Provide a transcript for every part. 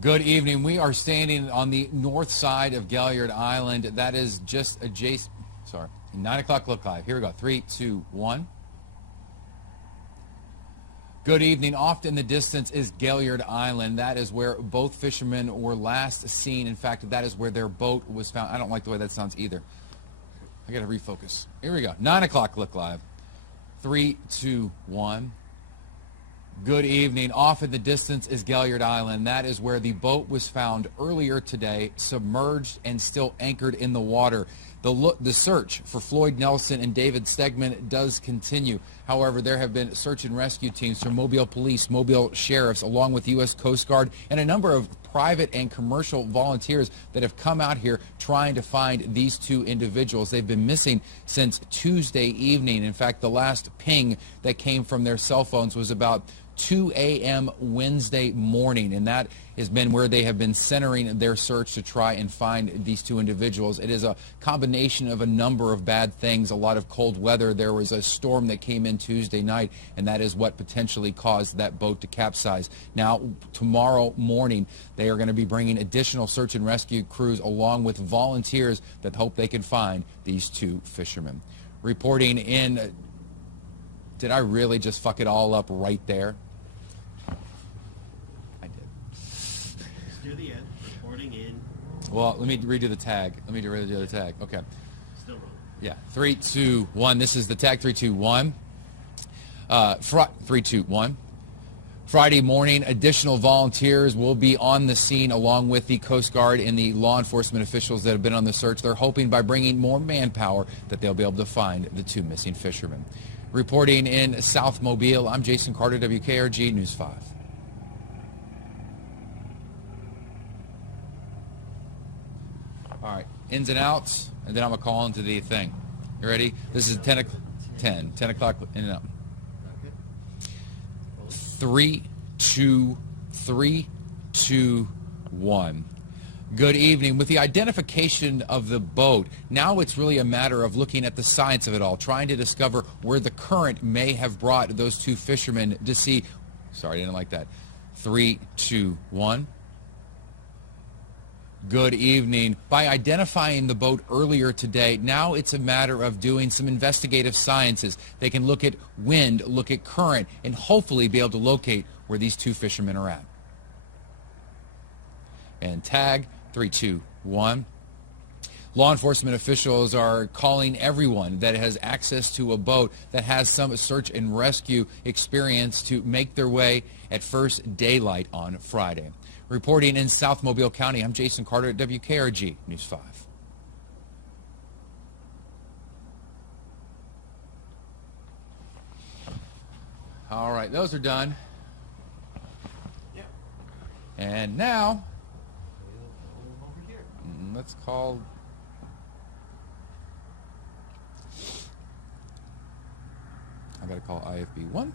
Good evening. We are standing on the north side of Galliard Island. That is just adjacent. 9 o'clock look live. Here we go. 3, 2, 1. Good evening. Off in the distance is Galliard Island. That is where both fishermen were last seen. In fact, that is where their boat was found. I don't like the way that sounds either. I got to refocus. Here we go. 9 o'clock look live. 3, 2, 1. Good evening. Off in the distance is Galliard Island. That is where the boat was found earlier today, submerged and still anchored in the water. The search for Floyd Nelson and David Stegman does continue. However, there have been search and rescue teams from Mobile Police, Mobile Sheriffs, along with the U.S. Coast Guard, and a number of private and commercial volunteers that have come out here trying to find these two individuals. They've been missing since Tuesday evening. In fact, the last ping that came from their cell phones was about 2 a.m. Wednesday morning, and that has been where they have been centering their search to try and find these two individuals. It is a combination of a number of bad things, a lot of cold weather. There was a storm that came in Tuesday night, and that is what potentially caused that boat to capsize. Now, tomorrow morning, they are going to be bringing additional search and rescue crews along with volunteers that hope they can find these two fishermen. Reporting in, did I really just fuck it all up right there? Do the end. Reporting in. Well, let me redo the tag. Okay. Still rolling. Yeah. 3, 2, 1. This is the tag. 3, 2, 1. 3, 2, 1. Friday morning, additional volunteers will be on the scene along with the Coast Guard and the law enforcement officials that have been on the search. They're hoping by bringing more manpower that they'll be able to find the two missing fishermen. Reporting in South Mobile, I'm Jason Carter, WKRG News 5. All right, ins and outs, and then I'm going to call into the thing. You ready? This is 10 o'clock in and out. 3, 2, 1. Good evening. With the identification of the boat, now it's really a matter of looking at the science of it all, trying to discover where the current may have brought those two fishermen to see. Sorry, I didn't like that. 3, 2, 1. Good evening. By identifying the boat earlier today, now it's a matter of doing some investigative sciences. They can look at wind, look at current, and hopefully be able to locate where these two fishermen are at. And tag, 3, 2, 1. Law enforcement officials are calling everyone that has access to a boat that has some search and rescue experience to make their way at first daylight on Friday. Reporting in South Mobile County, I'm Jason Carter at WKRG News 5. All right, those are done. Yeah. And now, let's call... I got to call IFB 1,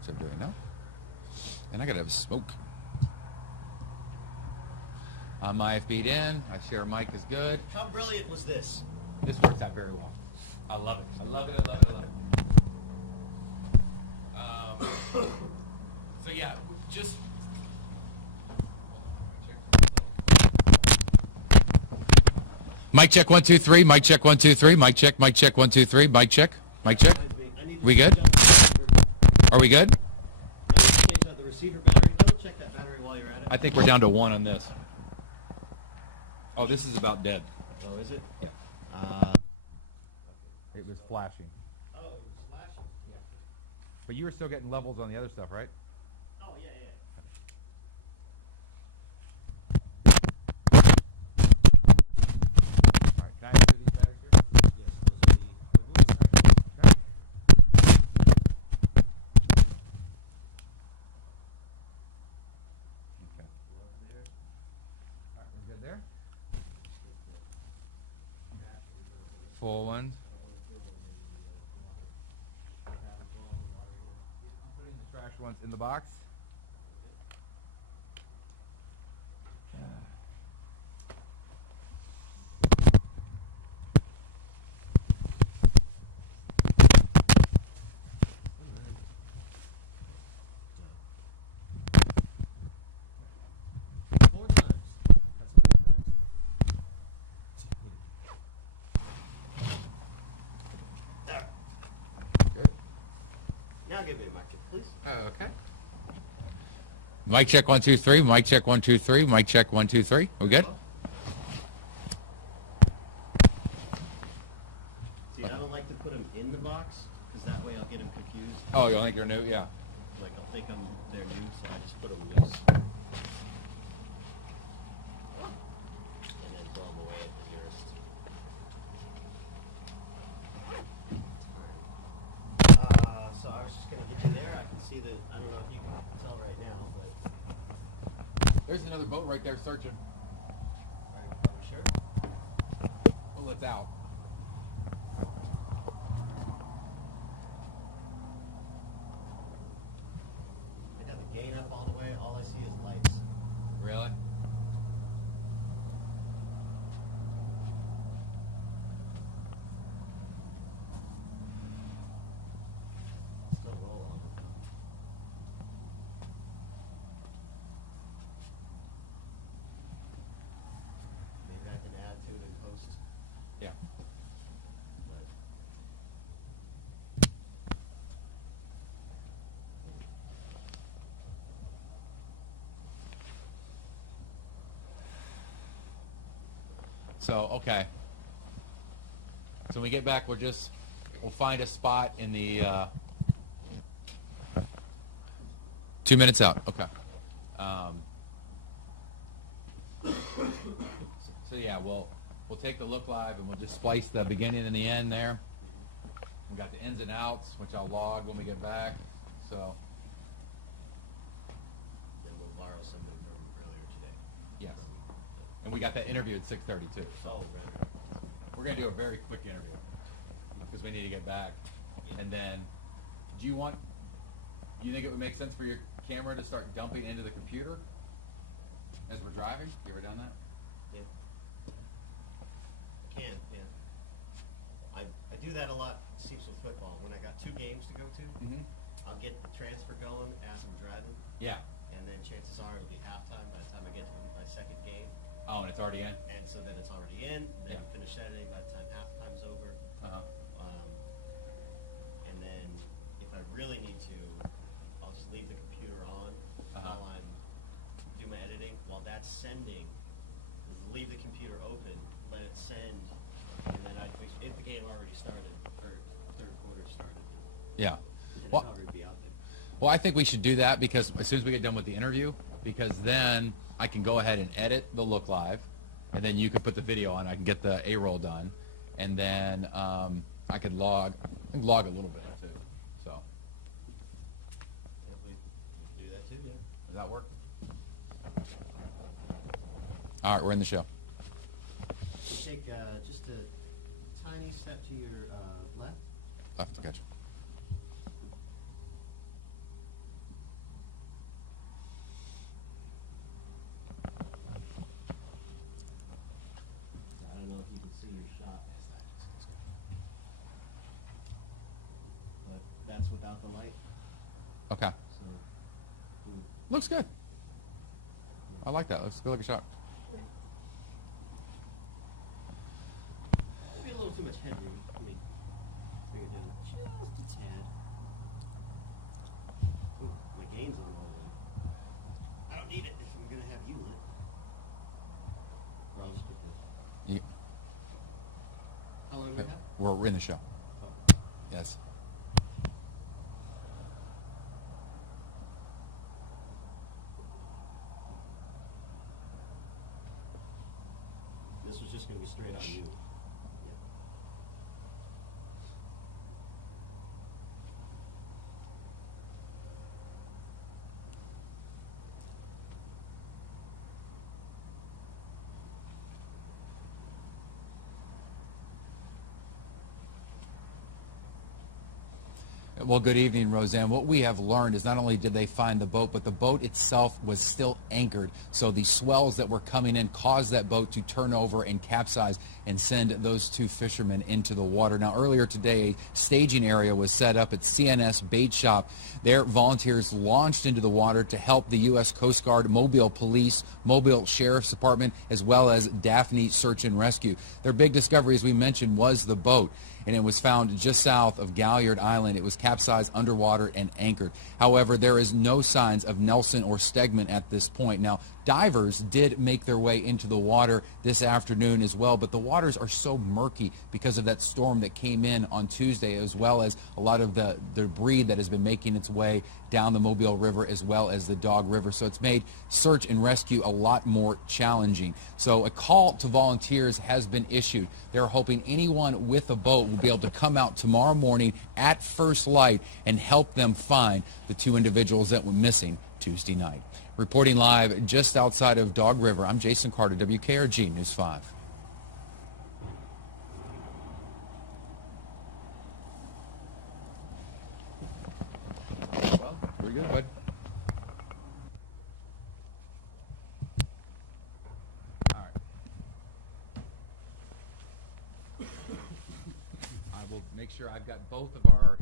which I'm doing now. And I got to have smoke. I'm IFB'd in. I share a mic is good. How brilliant was this? This works out very well. I love it. I love it. I love it. I love it. So yeah, just... Mic check 1 2 3. Mic check 1 2 3. Mic check. Mic check 1 2 3. Mic check. Mic check. We good? Are we good? I need to change out the receiver battery. Double check that battery while you're at it. I think we're down to 1 on this. Oh, this is about dead. Oh, is it? Yeah. It was flashing. Oh, it was flashing? Yeah. But you were still getting levels on the other stuff, right? Oh, yeah, yeah. All right, can I enter these batteries here? Yes, those are the voice batteries. Okay. Okay. Over there. All right, we're good there? Full ones. I'm putting the trash ones in the box. I'll give you a mic, please. Okay. Mic check 1 2 3. Mic check 1 2 3. Mic check 1 2 3. We good? See, I don't like to put them in the box because that way I'll get them confused. Oh, you think they're new? Yeah. Like I'll think they're new, so I just put them loose. And then throw them away at the nearest time. So I was just gonna get you there. I can see that. I don't know if you can tell right now, but There's another boat right there searching. are we sure? Well, it's out. I got the gain up all the way. All I see is lights. Really? Still roll on it. Maybe I can add to it in post. Yeah. But So, okay. So when we get back, we'll find a spot in the 2 minutes out. Okay. So yeah, we'll take the look live and we'll just splice the beginning and the end there. We got the ins and outs, which I'll log when we get back. So then we'll borrow something from earlier today. yes, and we got that interview at 6:30 too. So Oh, right. we're gonna do a very quick interview because we need to get back. And then, do you think it would make sense for your camera to start dumping into the computer as we're driving? You ever done that? Yeah. I can, yeah. I do that a lot, seems with football. When I got 2 games to go to, Mm-hmm. I'll get the transfer going as I'm driving, Yeah. and then chances are it'll be halftime by the time I get to my second game. Oh, and it's already in. And so then it's already in, then Yeah. you finish Saturday by the time halftime's over. Uh-huh. And then if I really need to, I'll just leave the computer on while I'm do my editing. While that's sending, leave the computer open, let it send, and then if the game already started or third quarter started, Yeah. then Well, it'll already be out there. well, I think we should do that because as soon as we get done with the interview, because then I can go ahead and edit the look live, and then you can put the video on. I can get the A-roll done, and then I can log a little bit too. So Yeah, we do that too, yeah. does that work? All right, we're in the show. You take just a tiny step to your left. Left, gotcha. I don't know if you can see your shot. But that's without the light. Okay, So looks good. I like that. Looks good like a shot. maybe a little too much headroom. Let me bring it down just a tad. Ooh, my gain's on all of them. I don't need it if I'm gonna have you lit. Or I'll just get this. You, How long do we have? we're in the show. Oh. Yes. This was just gonna be straight on you. Well, good evening, Roseanne. What we have learned is not only did they find the boat, but the boat itself was still anchored. So the swells that were coming in caused that boat to turn over and capsize and send those 2 fishermen into the water. Now, earlier today, a staging area was set up at CNS Bait Shop. There, volunteers launched into the water to help the U.S. Coast Guard, Mobile Police, Mobile Sheriff's Department, as well as Daphne Search and Rescue. Their big discovery, as we mentioned, was the boat. and it was found just south of Galliard Island. It was capsized underwater and anchored. However, there is no signs of Nelson or Stegman at this point. Now, divers did make their way into the water this afternoon as well, but the waters are so murky because of that storm that came in on Tuesday, as well as a lot of the debris that has been making its way down the Mobile River as well as the Dog River. So it's made search and rescue a lot more challenging. So a call to volunteers has been issued. They're hoping anyone with a boat will be able to come out tomorrow morning at first light and help them find the two individuals that were missing Tuesday night. Reporting live just outside of Dog River, I'm Jason Carter, WKRG News 5. Well, pretty good, bud. All right. I will make sure I've got both of our